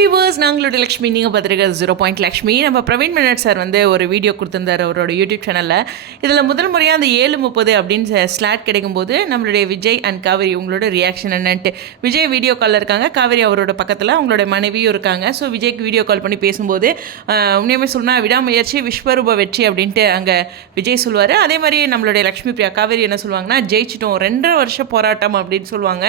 Viewers, நாங்களோட Lakshmi. நீங்கள் பார்த்துருக்க 0 லக்ஷ்மி. நம்ம பிரவீன் மெனட் சார் வந்து ஒரு வீடியோ கொடுத்துருந்தார் அவரோட யூடியூப் சேனலில். இதில் முதல் முறையாக அந்த 7:30 அப்படின்னு ஸ்லாட் கிடைக்கும்போது நம்மளுடைய விஜய் அண்ட் காவேரி உங்களோட ரியாக்ஷன் என்னன்ட்டு. விஜய் வீடியோ காலில் இருக்காங்க, காவேரி அவரோட பக்கத்தில் அவங்களோட மனைவியும் இருக்காங்க. ஸோ விஜய்க்கு வீடியோ கால் பண்ணி பேசும்போது உண்மையுமே சொன்னால் விடாமுயற்சி விஸ்வரூப வெற்றி அப்படின்ட்டு அங்கே விஜய் சொல்லுவார். அதே மாதிரி நம்மளுடைய லக்ஷ்மி பிரியா காவேரி என்ன சொல்லுவாங்கன்னா, ஜெயிச்சிட்டோம், 2.5 வருஷம் போராட்டம் அப்படின்னு சொல்லுவாங்க.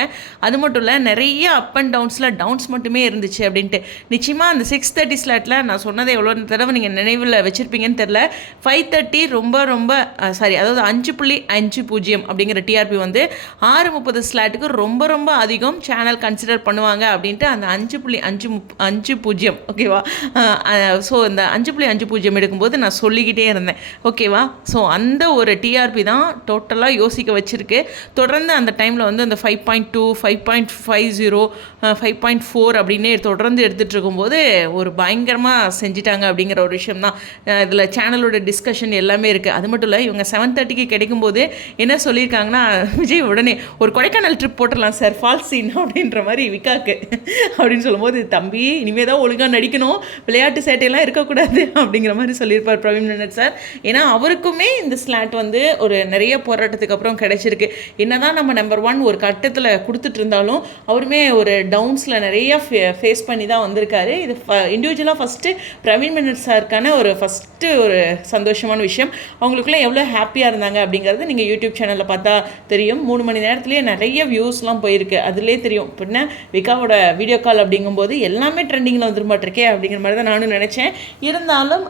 அது மட்டும் இல்லை, நிறைய அப் அண்ட் டவுன்ஸ் மட்டுமே இருந்துச்சு அப்படின்ட்டு. நிச்சயமாக அந்த 6:30 ஸ்லாட்டில் நான் சொன்னதை எவ்வளோ தடவை நீங்கள் நினைவில் வச்சுருப்பீங்கன்னு தெரில. 5:30 ரொம்ப சாரி, அதாவது 5.50 அப்படிங்கிற டிஆர்பி வந்து 6:30 ஸ்லாட்டுக்கு ரொம்ப அதிகம் சேனல் கன்சிடர் பண்ணுவாங்க அப்படின்ட்டு அந்த 5.50 ஓகேவா. ஸோ இந்த 5.50 எடுக்கும்போது நான் சொல்லிக்கிட்டே இருந்தேன் ஓகேவா. ஸோ அந்த ஒரு டிஆர்பி தான் டோட்டலாக யோசிக்க வச்சுருக்கு. தொடர்ந்து அந்த டைமில் வந்து அந்த 5.2 5.50 5.4 அப்படின்னே தொடர்ந்து எடுத்துகிட்டு இருக்கும்போது ஒரு பயங்கரமாக செஞ்சிட்டாங்க அப்படிங்கிற ஒரு விஷயம் தான். இதில் சேனலோட டிஸ்கஷன் எல்லாமே இருக்குது. அது மட்டும் இல்லை, இவங்க 7:30 கிடைக்கும்போது என்ன சொல்லியிருக்காங்கன்னா, விஜய் உடனே ஒரு கொடைக்கானல் ட்ரிப் போட்டுடலாம் சார், ஃபால்ஸ் சீன் அப்படின்ற மாதிரி விக்காக்கு அப்படின்னு சொல்லும்போது, தம்பி இனிமேல் தான் ஒழுங்காக நடிக்கணும், விளையாட்டு சேட்டையெல்லாம் இருக்கக்கூடாது அப்படிங்கிற மாதிரி சொல்லியிருப்பார் பிரவீன் மெனட் சார். ஏன்னா அவருக்குமே இந்த ஸ்லாட் வந்து ஒரு நிறைய போராட்டத்துக்கு அப்புறம் கிடைச்சிருக்கு. என்னதான் நம்ம நம்பர் 1 ஒரு கட்டத்தில் கொடுத்துட்டு இருந்தாலும் அவருமே ஒரு டவுன்ஸில் நிறைய ஃபேஸ் பண்ணி தான் வந்திருக்காரு. இது இண்டிவிஜுவலாக ஃபஸ்ட்டு பிரவீன் மெனட் சாருக்கான ஒரு சந்தோஷமான விஷயம். அவங்களுக்குள்ளே எவ்வளோ ஹாப்பியாக இருந்தாங்க அப்படிங்கிறது நீங்கள் யூடியூப் சேனலில் பார்த்தா தெரியும். 3 மணி நேரத்துலேயே நிறைய வியூஸ்லாம் போயிருக்கு, அதிலே தெரியும். பின்ன விகாவோட வீடியோ கால் அப்படிங்கும்போது எல்லாமே ட்ரெண்டிங்கில் வந்துருமாட்டிருக்கே அப்படிங்கிற மாதிரி தான் நானும் நினச்சேன். இருந்தாலும்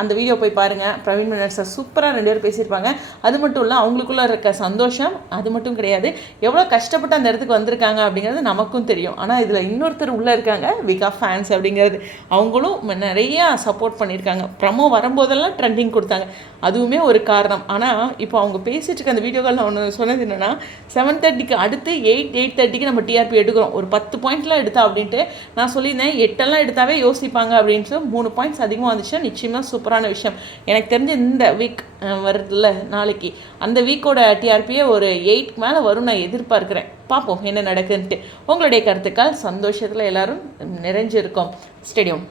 அந்த வீடியோ போய் பாருங்கள். பிரவீன் மெனட் சார் சூப்பராக 2 பேர் பேசியிருப்பாங்க. அது மட்டும் இல்லை, அவங்களுக்குள்ளே இருக்க சந்தோஷம் அது மட்டும் கிடையாது, எவ்வளோ கஷ்டப்பட்டு அந்த இடத்துக்கு வந்திருக்காங்க அப்படிங்கிறது நமக்கும் தெரியும். ஆனால் இதில் இன்னொருத்தர் உள்ளே இருக்காங்க, விகா ஃபேன்ஸ் அப்படிங்கிறது. அவங்களும் நிறையா சப்போர்ட் பண்ணியிருக்காங்க. ப்ரமோ வரும்போதெல்லாம் ட்ரெண்டிங் கொடுத்தாங்க, அதுவுமே ஒரு காரணம். ஆனால் இப்போ அவங்க பேசிகிட்டு இருக்க அந்த வீடியோ கால் நான் ஒன்று சொன்னது என்னென்னா, 7:30 அடுத்து 8:30 நம்ம டிஆர்பி எடுக்கிறோம், ஒரு 10 பாயிண்ட்லாம் எடுத்தா அப்படின்ட்டு நான் சொல்லியிருந்தேன். 8 எடுத்தாவே யோசிப்பாங்க அப்படின்ட்டு 3 பாயிண்ட்ஸ் அதிகமாக வந்துச்சுன்னா நிச்சயமாக சூப்பரான விஷயம். எனக்கு தெரிஞ்ச இந்த வீக் வருதுல்ல நாளைக்கு, அந்த வீக்கோட டிஆர்பியே ஒரு 8 மேலே வரும் நான் எதிர்பார்க்குறேன். பார்ப்போம் என்ன நடக்குன்ட்டு. உங்களுடைய கருத்துக்கள் சந்தோஷத்தில் எல்லோரும் நிறைஞ்சிருக்கோம். ஸ்டேடியம்.